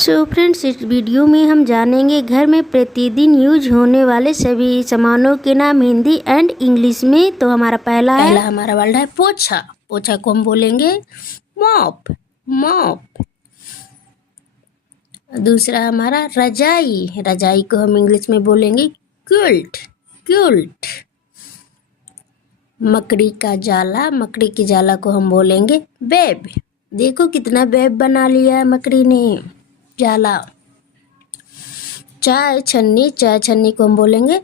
So friends, इस video में हम जानेंगे घर में प्रतिदिन यूज होने वाले सभी सामानों के नाम हिंदी एंड इंग्लिश में। तो हमारा पहला हमारा वर्ड है पोछा। पोछा को हम बोलेंगे मॉप। मॉप। दूसरा हमारा रजाई। रजाई को हम इंग्लिश में बोलेंगे क्विल्ट। क्विल्ट। मकड़ी का जाला। मकड़ी की जाला को हम बोलेंगे वेब। देखो कितना वेब बना लिया है मकड़ी ने जाला। चाय छन्नी। चाय छन्नी को हम बोलेंगे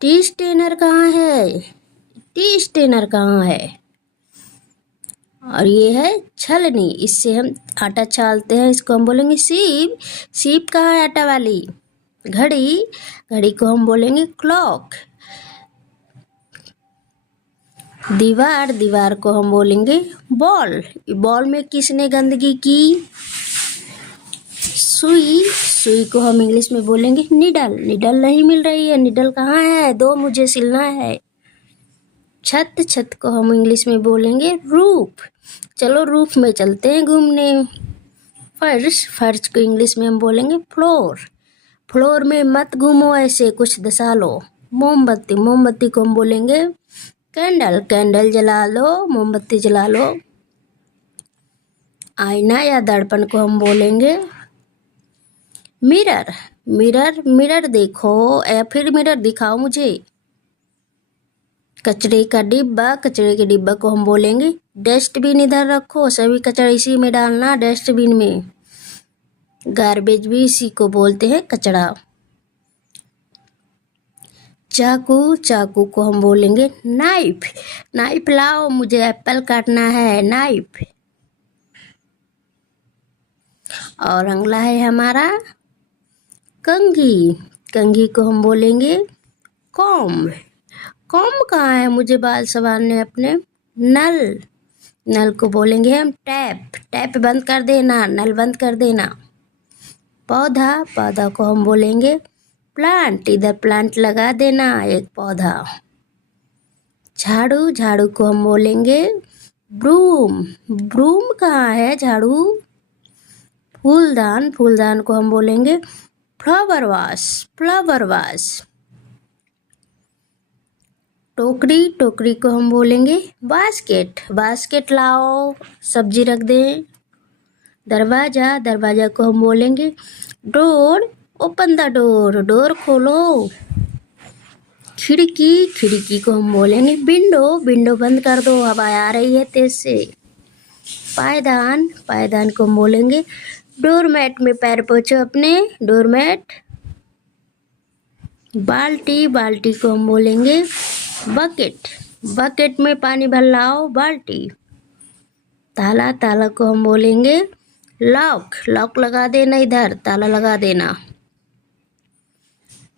टी स्टेनर। कहाँ है टी स्टेनर? कहाँ है? और ये है छलनी। इससे हम आटा छालते हैं, इसको हम बोलेंगे सीप। सीप कहाँ है आटा वाली? घड़ी। घड़ी को हम बोलेंगे क्लॉक। दीवार। दीवार को हम बोलेंगे बॉल। बॉल में किसने गंदगी की? सुई। सुई को हम इंग्लिश में बोलेंगे निडल। निडल नहीं मिल रही है, निडल कहाँ है? दो, मुझे सिलना है। छत। छत को हम इंग्लिश में बोलेंगे रूफ। चलो रूफ में चलते हैं घूमने। फर्श। फर्श को इंग्लिश में हम बोलेंगे फ्लोर। फ्लोर में मत घूमो ऐसे, कुछ दसा लो। मोमबत्ती। मोमबत्ती को हम बोलेंगे कैंडल। कैंडल जला लो, मोमबत्ती जला लो। आईना या दर्पण को हम बोलेंगे मिरर। मिरर। मिरर देखो या फिर मिरर दिखाओ मुझे। कचरे का डिब्बा। कचरे के डिब्बा को हम बोलेंगे डस्टबिन। इधर रखो, सभी कचरा इसी में डालना, डस्टबिन में। गार्बेज भी इसी को बोलते हैं, कचरा। चाकू। चाकू को हम बोलेंगे नाइफ। नाइफ लाओ, मुझे एप्पल काटना है, नाइफ। और अगला है हमारा कंघी। कंघी को हम बोलेंगे कॉम्ब। कॉम्ब कहाँ है? मुझे बाल संवारने अपने। नल। नल को बोलेंगे हम टैप। टैप बंद कर देना, नल बंद कर देना। पौधा। पौधा को हम बोलेंगे प्लांट। इधर प्लांट लगा देना, एक पौधा। झाड़ू। झाड़ू को हम बोलेंगे ब्रूम। ब्रूम कहाँ है? झाड़ू। फूलदान। फूलदान को हम बोलेंगे फ्लावर वाश। Flower wash. टोकरी। टोकरी को हम बोलेंगे बास्केट। बास्केट लाओ, सब्जी रख दें। दरवाजा। दरवाजा को हम बोलेंगे door. Open the door. Door खोलो। खिड़की। खिड़की को हम बोलेंगे विंडो। विंडो बंद कर दो, हवा आ रही है तेज से। पायदान। पायदान को हम बोलेंगे डोरमैट। में पैर पोछो अपने, डोरमैट। बाल्टी। बाल्टी को हम बोलेंगे बकेट। बकेट में पानी भर लाओ, बाल्टी। ताला। ताला को हम बोलेंगे लॉक। लॉक लगा देना, इधर ताला लगा देना।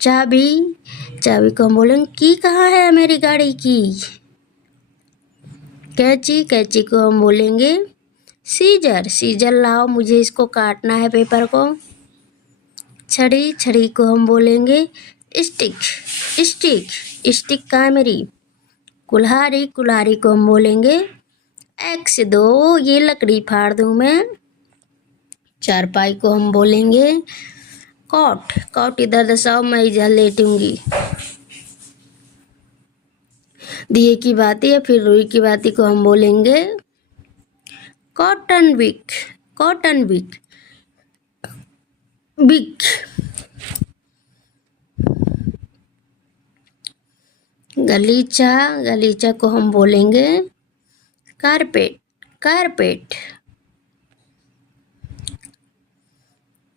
चाबी। चाबी को हम बोलेंगे की कहाँ है मेरी गाड़ी की? कैंची। कैंची को हम बोलेंगे सीजर। सीजर लाओ, मुझे इसको काटना है, पेपर को। छड़ी। छड़ी को हम बोलेंगे स्टिक। स्टिक। स्टिक कहाँ है मेरी? कुल्हाड़ी। कुल्हाड़ी को हम बोलेंगे एक्स दो, ये लकड़ी फाड़ दूँ मैं। चारपाई को हम बोलेंगे कॉट। कॉट इधर दसाओ, मैं इधर लेटूंगी। दिए की बाती या फिर रुई की बाती को हम बोलेंगे cotton wick. Cotton wick. Wick. गलीचा। गलीचा को हम बोलेंगे कारपेट। कारपेट।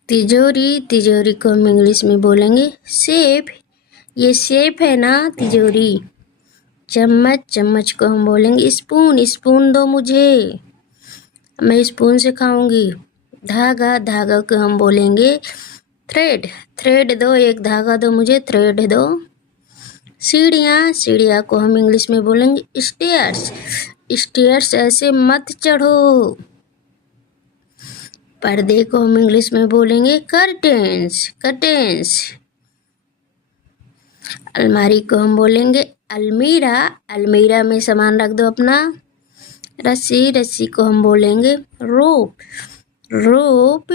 तिजोरी। तिजोरी को हम इंग्लिश में बोलेंगे सेफ। ये सेफ है ना तिजोरी। चम्मच। चम्मच को हम बोलेंगे स्पून। स्पून दो मुझे, मैं स्पून से खाऊंगी। धागा। धागा को हम बोलेंगे थ्रेड। थ्रेड दो, एक धागा दो मुझे, थ्रेड दो। सीढ़ियाँ। सीढ़ियाँ को हम इंग्लिश में बोलेंगे स्टेयर्स। स्टेयर्स ऐसे मत चढ़ो। पर्दे को हम इंग्लिश में बोलेंगे कर्टेन्स। कर्टेन्स। अलमारी को हम बोलेंगे अलमीरा। अलमीरा में सामान रख दो अपना। रस्सी। रस्सी को हम बोलेंगे रोप। रोप।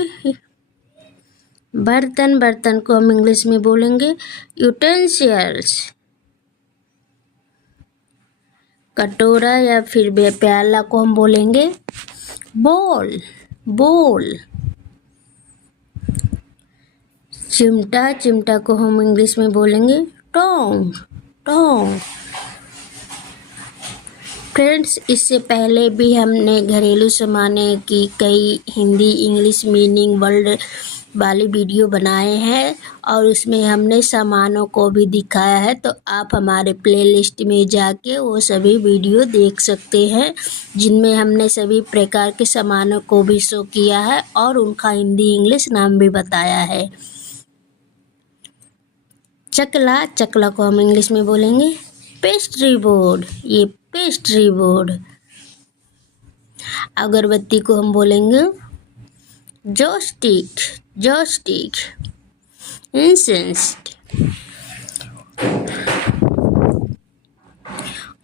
बर्तन, बर्तन को हम इंग्लिश में बोलेंगे यूटेंसिल्स। कटोरा या फिर प्याला को हम बोलेंगे बोल, बोल। चिमटा, चिमटा को हम इंग्लिश में बोलेंगे टोंग, टोंग। फ्रेंड्स, इससे पहले भी हमने घरेलू सामाने की कई हिंदी इंग्लिश मीनिंग वर्ड वाली वीडियो बनाए हैं और उसमें हमने सामानों को भी दिखाया है, तो आप हमारे प्लेलिस्ट में जाके वो सभी वीडियो देख सकते हैं जिनमें हमने सभी प्रकार के सामानों को भी शो किया है और उनका हिंदी इंग्लिश नाम भी बताया है। चकला, चकला को हम इंग्लिश में बोलेंगे पेस्ट्री बोर्ड, ये पेस्ट्री बोर्ड। अगरबत्ती को हम बोलेंगे जॉयस्टिक, जॉयस्टिक। इंसेंस,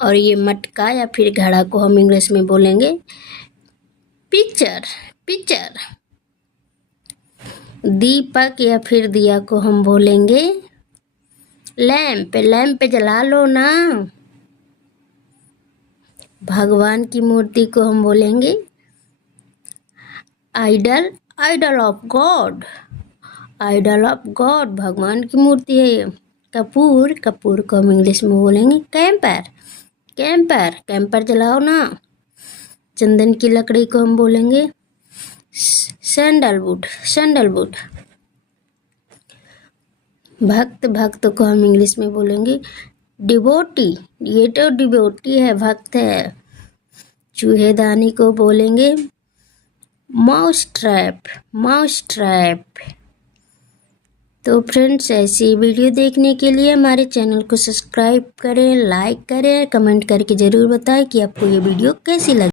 और ये मटका या फिर घड़ा को हम इंग्लिश में बोलेंगे पिक्चर, पिक्चर। दीपक या फिर दिया को हम बोलेंगे लैंप, लैंप जला लो ना। भगवान की मूर्ति को हम बोलेंगे idol, idol of god, idol of god, भगवान की मूर्ति है ये। कपूर, कपूर को हम इंग्लिश में बोलेंगे कैंपर, कैंपर, कैंपर जलाओ ना। चंदन की लकड़ी को हम बोलेंगे सैंडलवुड, सैंडलवुड। भक्त, भक्त को हम इंग्लिश में बोलेंगे डिवोटी, ये तो डिवोटी है, भक्त है। चूहेदानी को बोलेंगे माउस ट्रैप, माउस ट्रैप। तो फ्रेंड्स, ऐसी वीडियो देखने के लिए हमारे चैनल को सब्सक्राइब करें, लाइक करें, कमेंट करके ज़रूर बताएं कि आपको ये वीडियो कैसी लगी।